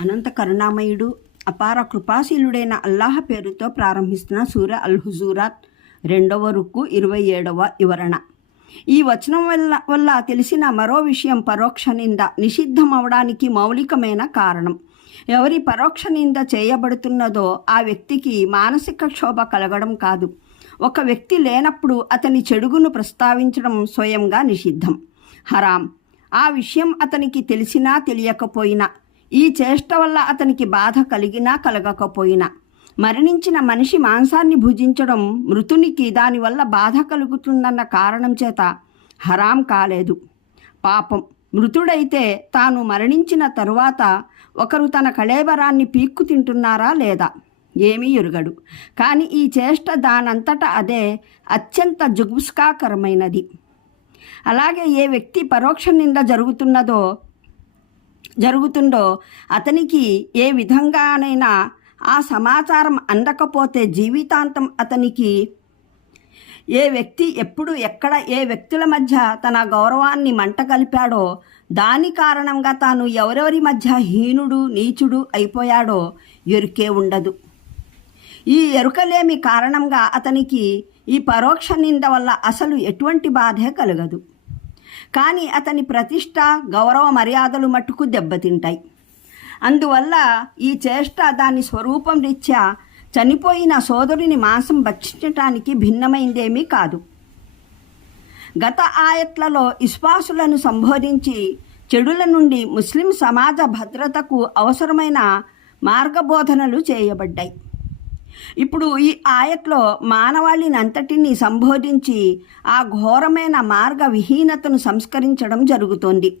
అనంత కరుణామయుడు అపార కృపాశీలుడైన అల్లాహ్ పేరుతో ప్రారంభిస్తున్న సూర్య అల్ హుజూరాత్ రెండవ రుక్కు ఇరవై ఏడవ వివరణ. ఈ వచనం వల్ల వల్ల తెలిసిన మరో విషయం పరోక్ష నింద నిషిద్ధం అవడానికి మౌలికమైన కారణం. ఎవరి పరోక్ష నింద చేయబడుతున్నదో ఆ వ్యక్తికి మానసిక క్షోభ కలగడం కాదు. ఒక వ్యక్తి లేనప్పుడు అతని చెడుగును ప్రస్తావించడం స్వయంగా నిషిద్ధం. హరాం. ఆ విషయం అతనికి తెలిసినా తెలియకపోయినా ఈ చేష్ట వల్ల అతనికి బాధ కలిగినా కలగకపోయినా. మరణించిన మనిషి మాంసాన్ని భుజించడం మృతునికి దానివల్ల బాధ కలుగుతుందన్న కారణం చేత హరాం కాలేదు. పాపం. మృతుడైతే తాను మరణించిన తరువాత ఒకరు తన కళేబరాన్ని పీక్కు తింటున్నారా లేదా? ఏమీ ఎరుగడు. కానీ ఈ చేష్ట దానంతట అదే అత్యంత జుగుస్కాకరమైనది. అలాగే ఏ వ్యక్తి పరోక్ష నింద జరుగుతున్నదో జరుగుతుందో అతనికి ఏ విధంగానైనా ఆ సమాచారం అందకపోతే జీవితాంతం అతనికి ఏ వ్యక్తి ఎప్పుడు ఎక్కడ ఏ వ్యక్తుల మధ్య తన గౌరవాన్ని మంట కలిపాడో దాని కారణంగా తాను ఎవరెవరి మధ్య హీనుడు నీచుడు అయిపోయాడో ఎరుకే ఉండదు. ఈ ఎరుకలేమి కారణంగా అతనికి ఈ పరోక్ష నింద వల్ల అసలు ఎటువంటి బాధే కలగదు. కానీ అతని ప్రతిష్ట గౌరవ మర్యాదలు మట్టుకు దెబ్బతింటాయి. అందువల్ల ఈ చేష్ట దాని స్వరూపం రీత్యా చనిపోయిన సోదరుని మాంసం భక్షించటానికి భిన్నమైందేమీ కాదు. గత ఆయట్లలో ఇస్పాసులను సంబోధించి చెడుల నుండి ముస్లిం సమాజ భద్రతకు అవసరమైన మార్గబోధనలు చేయబడ్డాయి. ఇప్పుడు ఈ ఆయట్లో మానవాళినంతటినీ సంబోధించి ఆ ఘోరమైన మార్గ విహీనతను సంస్కరించడం జరుగుతోంది.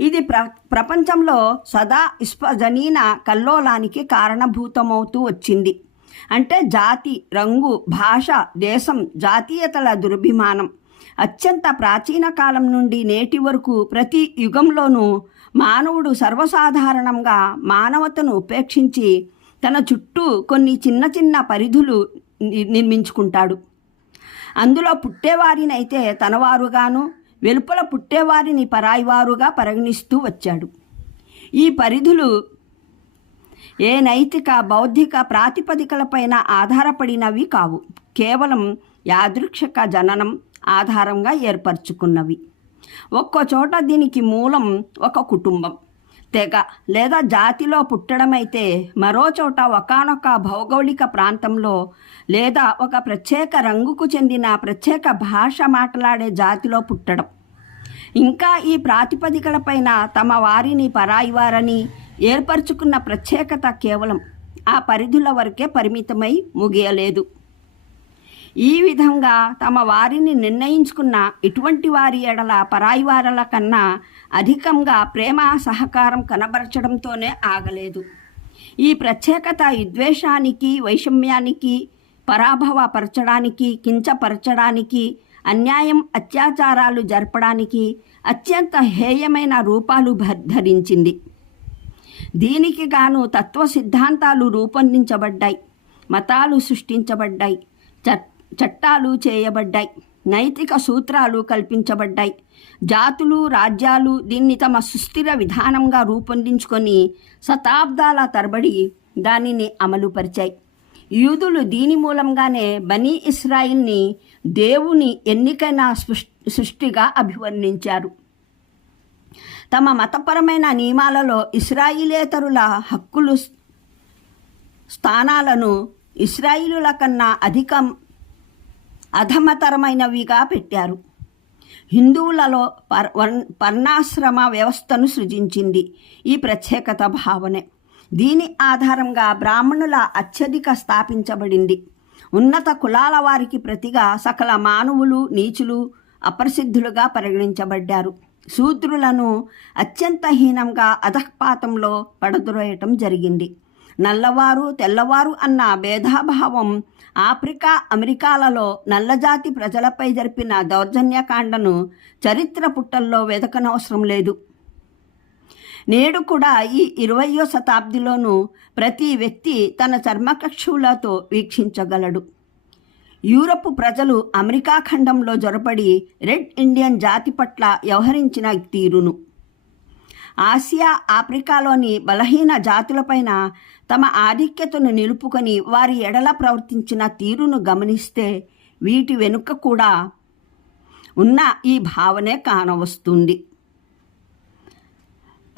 ఇది ప్ర ప్రపంచంలో సదా ఇస్పజనీన కల్లోలానికి కారణభూతమవుతూ వచ్చింది. అంటే జాతి రంగు భాష దేశం జాతీయతల దురభిమానం. అత్యంత ప్రాచీన కాలం నుండి నేటి వరకు ప్రతి యుగంలోనూ మానవుడు సర్వసాధారణంగా మానవతను ఉపేక్షించి తన చుట్టూ కొన్ని చిన్న చిన్న పరిధులు ని- నిర్మించుకుంటాడు. అందులో పుట్టేవారినైతే తనవారుగాను వెలుపల పుట్టేవారిని పరాయివారుగా పరిగణిస్తూ వచ్చాడు. ఈ పరిధులు ఏ నైతిక బౌద్ధిక ప్రాతిపదికలపైన ఆధారపడినవి కావు. కేవలం యాదృక్షక జననం ఆధారంగా ఏర్పరచుకున్నవి. ఒక్కో చోట దీనికి మూలం ఒక కుటుంబం. తెగ లేదా జాతిలో పుట్టడమైతే మరో చోట ఒకనొక భౌగోళిక ప్రాంతంలో లేదా ఒక ప్రత్యేక రంగుకు చెందిన ప్రత్యేక భాష మాట్లాడే జాతిలో పుట్టడం. ఇంకా ఈ ప్రాతిపదికలపైన తమ వారిని పరాయివారని ఏర్పరచుకున్న ప్రత్యేకత కేవలం ఆ పరిధుల వరకే పరిమితమై ముగియలేదు. ఈ విధంగా తమ వారిని నిర్ణయించుకున్న ఇటువంటి వారి ఎడల పరాయి వారల కన్నా అధికంగా ప్రేమ సహకారం కనబరచడంతోనే ఆగలేదు. ఈ ప్రత్యేకత విద్వేషానికి వైషమ్యానికి పరాభవపరచడానికి కించపరచడానికి అన్యాయం అత్యాచారాలు జరపడానికి అత్యంత హేయమైన రూపాలు ధరించింది. దీనికి గాను తత్వ సిద్ధాంతాలు రూపొందించబడ్డాయి మతాలు సృష్టించబడ్డాయి చట్- చట్టాలు చేయబడ్డాయి. నైతిక సూత్రాలు కల్పించబడ్డాయి. జాతులు రాజ్యాలు దీన్ని తమ సుస్థిర విధానంగా రూపొందించుకొని శతాబ్దాల తరబడి దానిని అమలుపరిచాయి. యూదులు దీని మూలంగానే బనీ ఇస్రాయిల్ని దేవుని ఎన్నికైన సృష్టిగా అభివర్ణించారు. తమ మతపరమైన నియమాలలో ఇస్రాయిలేతరుల హక్కులు స్థానాలను ఇస్రాయిలుల కన్నా అధికం అధమతరమైనవిగా పెట్టారు. హిందువులలో పర్ వర్- వర్ణాశ్రమ వ్యవస్థను సృజించింది ఈ ప్రత్యేకత భావనే. దీని ఆధారంగా బ్రాహ్మణుల అత్యధిక స్థాపించబడింది. ఉన్నత కులాల వారికి ప్రతిగా సకల మానవులు నీచులు అప్రసిద్ధులుగా పరిగణించబడ్డారు. శూద్రులను అత్యంత హీనంగా అధఃపాతంలో పడద్రోయటం జరిగింది. నల్లవారు తెల్లవారు అన్న భేదాభావం ఆఫ్రికా అమెరికాలలో నల్లజాతి ప్రజలపై జరిపిన దౌర్జన్యకాండను చరిత్ర పుట్టల్లో వెదకనవసరం లేదు. నేడు కూడా ఈ ఇరవయో శతాబ్దిలోనూ ప్రతి వ్యక్తి తన చర్మకక్షులతో వీక్షించగలడు. యూరప్ ప్రజలు అమెరికా ఖండంలో జొరపడి రెడ్ ఇండియన్ జాతి పట్ల వ్యవహరించిన తీరును. ఆసియా ఆఫ్రికాలోని బలహీన జాతులపైన తమ ఆధిక్యతను నిలుపుకొని వారి ఎడల ప్రవర్తించిన తీరును గమనిస్తే వీటి వెనుక కూడా ఉన్న ఈ భావనే కానవస్తుంది.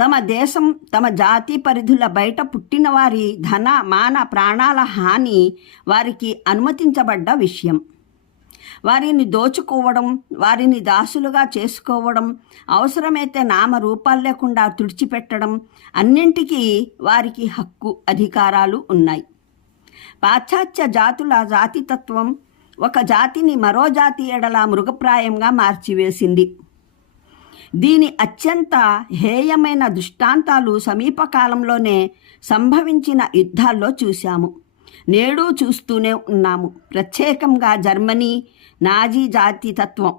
తమ దేశం తమ జాతి పరిధుల బయట పుట్టిన వారి ధన మాన ప్రాణాల హాని వారికి అనుమతించబడ్డ విషయం. వారిని దోచుకోవడం వారిని దాసులుగా చేసుకోవడం అవసరమైతే నామరూపాలు లేకుండా తుడిచిపెట్టడం అన్నింటికీ వారికి హక్కు అధికారాలు ఉన్నాయి. పాశ్చాత్య జాతుల జాతితత్వం ఒక జాతిని మరో జాతి ఎడల మృగప్రాయంగా మార్చివేసింది. దీని అత్యంత హేయమైన దృష్టాంతాలు సమీపకాలంలోనే సంభవించిన యుద్ధాల్లో చూశాము. నేడు చూస్తూనే ఉన్నాము. ప్రత్యేకంగా జర్మనీ నాజీ జాతి తత్వం.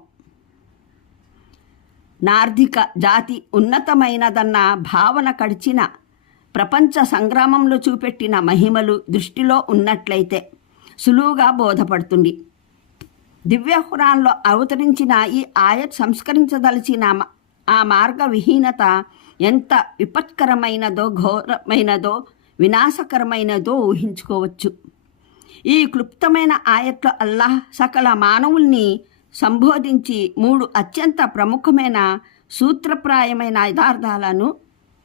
నార్థిక జాతి ఉన్నతమైనదన్న భావన కడిచిన ప్రపంచ సంగ్రామంలో చూపెట్టిన మహిమలు దృష్టిలో ఉన్నట్లయితే సులువుగా బోధపడుతుంది. దివ్యహురాన్లో అవతరించిన ఈ ఆయత్ సంస్కరించదలిచిన ఆ మార్గ విహీనత ఎంత విపత్కరమైనదో ఘోరమైనదో వినాశకరమైనదో ఊహించుకోవచ్చు. ఈ క్లుప్తమైన ఆయట్లో అల్లాహ్ సకల మానవుల్ని సంబోధించి మూడు అత్యంత ప్రముఖమైన సూత్రప్రాయమైన యథార్థాలను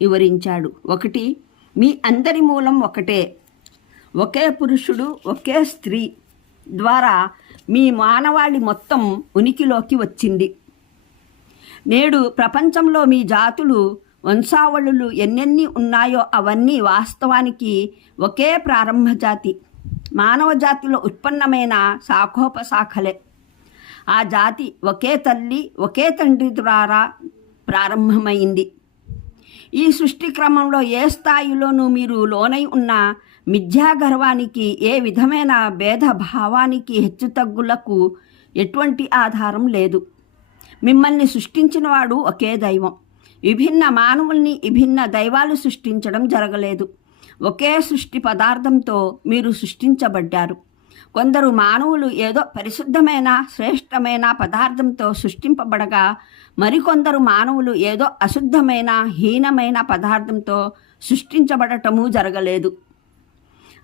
వివరించాడు. ఒకటి మీ అందరి మూలం ఒకటే. ఒకే పురుషుడు ఒకే స్త్రీ ద్వారా మీ మానవాళి మొత్తం ఉనికిలోకి వచ్చింది. నేడు ప్రపంచంలో మీ జాతులు వంశావళులు ఎన్నెన్ని ఉన్నాయో అవన్నీ వాస్తవానికి ఒకే ప్రారంభ జాతి మానవ జాతిలో ఉత్పన్నమైన శాఖోపశాఖలే. ఆ జాతి ఒకే తల్లి ఒకే తండ్రి ద్వారా ప్రారంభమైంది. ఈ సృష్టి క్రమంలో ఏ స్థాయిలోనూ మీరు లోనై ఉన్న మిథ్యాగర్వానికి ఏ విధమైన భేదభావానికి హెచ్చుతగ్గులకు ఎటువంటి ఆధారం లేదు. మిమ్మల్ని సృష్టించినవాడు ఒకే దైవం. విభిన్న మానవుల్ని విభిన్న దైవాలు సృష్టించడం జరగలేదు. ఒకే సృష్టి పదార్థంతో మీరు సృష్టించబడ్డారు. కొందరు మానవులు ఏదో పరిశుద్ధమైన శ్రేష్టమైన పదార్థంతో సృష్టింపబడగా మరికొందరు మానవులు ఏదో అశుద్ధమైన హీనమైన పదార్థంతో సృష్టించబడటము జరగలేదు.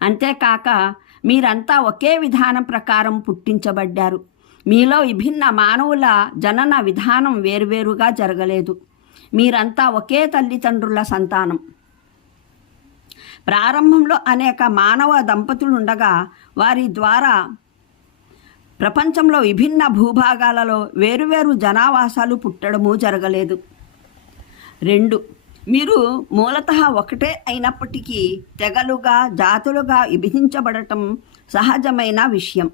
అంతేకాక మీరంతా ఒకే విధానం ప్రకారం పుట్టించబడ్డారు. మీలో విభిన్న మానవుల జనన విధానం వేరువేరుగా జరగలేదు. మీరంతా ఒకే తల్లిదండ్రుల సంతానం. ప్రారంభంలో అనేక మానవ దంపతులు ఉండగా వారి ద్వారా ప్రపంచంలో విభిన్న భూభాగాలలో వేరువేరు జనావాసాలు పుట్టడము జరగలేదు. రెండు మీరు మూలత ఒకటే అయినప్పటికీ తెగలుగా జాతులుగా విభజించబడటం సహజమైన విషయం.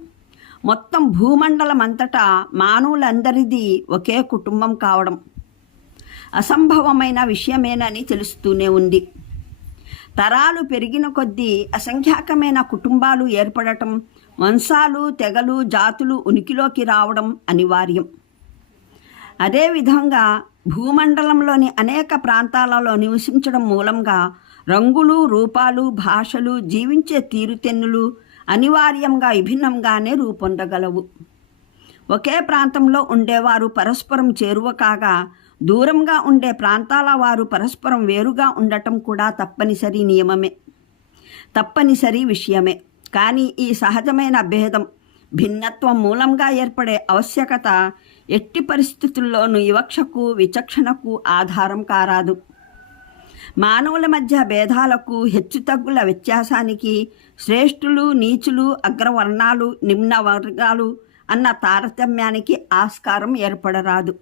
మొత్తం భూమండలం అంతటా మానవులందరిది ఒకే కుటుంబం కావడం. అసంభవమైన విషయమేనని తెలుస్తూనే ఉంది. తరాలు పెరిగిన కొద్దీ అసంఖ్యాకమైన కుటుంబాలు ఏర్పడటం వంశాలు తెగలు జాతులు ఉనికిలోకి రావడం అనివార్యం. అదేవిధంగా భూమండలంలోని అనేక ప్రాంతాలలో నివసించడం మూలంగా రంగులు రూపాలు భాషలు జీవించే తీరుతెన్నులు అనివార్యంగా విభిన్నంగానే రూపొందగలవు. ఒకే ప్రాంతంలో ఉండేవారు పరస్పరం చేరువ కాగా దూరంగా ఉండే ప్రాంతాల వారు పరస్పరం వేరుగా ఉండటం కూడా తప్పనిసరి నియమమే. తప్పనిసరి విషయమే. కానీ ఈ సహజమైన భేదం భిన్నత్వం మూలంగా ఏర్పడే ఆవశ్యకత ఎట్టి పరిస్థితుల్లోనూ వివక్షకు విచక్షణకు ఆధారం కారాదు. మానవుల మధ్య భేదాలకు హెచ్చుతగ్గుల వ్యత్యాసానికి శ్రేష్ఠులు నీచులు అగ్రవర్ణాలు నిమ్న వర్గాలు అన్న తారతమ్యానికి ఆస్కారం ఏర్పడరాదు.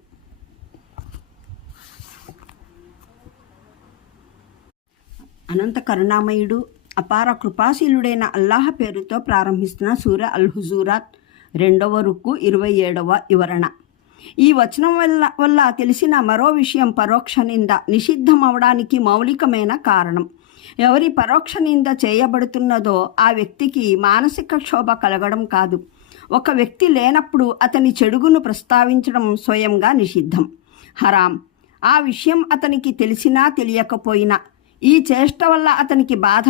అనంత కరుణామయుడు అపార కృపాశీలుడైన అల్లాహ్ పేరుతో ప్రారంభిస్తున్న సూర్య అల్ హుజూరాత్ రెండవ రుక్కు ఇరవై ఏడవ వివరణ. ఈ వచనం వల్ల వల్ల తెలిసిన మరో విషయం పరోక్ష నింద నిషిద్ధం అవడానికి మౌలికమైన కారణం. ఎవరి పరోక్ష నింద చేయబడుతున్నదో ఆ వ్యక్తికి మానసిక క్షోభ కలగడం కాదు. ఒక వ్యక్తి లేనప్పుడు అతని చెడుగును ప్రస్తావించడం స్వయంగా నిషిద్ధం. హరాం. ఆ విషయం అతనికి తెలిసినా తెలియకపోయినా ఈ చేష్ట వల్ల అతనికి బాధ